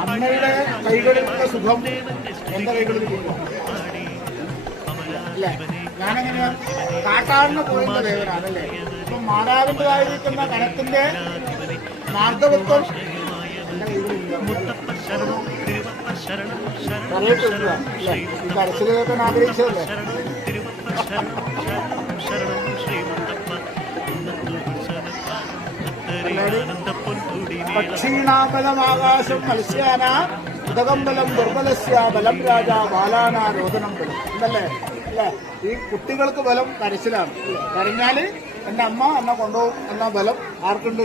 അമ്മയുടെ കൈകളിലുള്ള സുഖം എന്റെ കൈകളിൽ അല്ലേ? ഞാനെങ്ങനെ കാട്ടാടിന് പോയിരുന്ന ദേവനാണല്ലേ? ഇപ്പൊ മാതാവിൻ്റെതായിരിക്കുന്ന കണക്കിന്റെ മാർഗവത്വം എന്റെ കൈകളില്ല. പറയത്തില്ല അല്ലേ? ഈ കരച്ചിൽ കേൾക്കാൻ ആഗ്രഹിച്ചതല്ലേ? പക്ഷീണാബലമാകാശം മത്സ്യാന ഉദകംബലം ദുർബലസ്യ ബലം രാജ ബാലാന രോദനം ബലം എന്നല്ലേ? അല്ലേ? ഈ കുട്ടികൾക്ക് ബലം കരച്ചിലാണ്. കരഞ്ഞാല് എന്റെ അമ്മ എന്നെ കൊണ്ടുപോകും എന്ന ബലം ആർക്കുണ്ട്?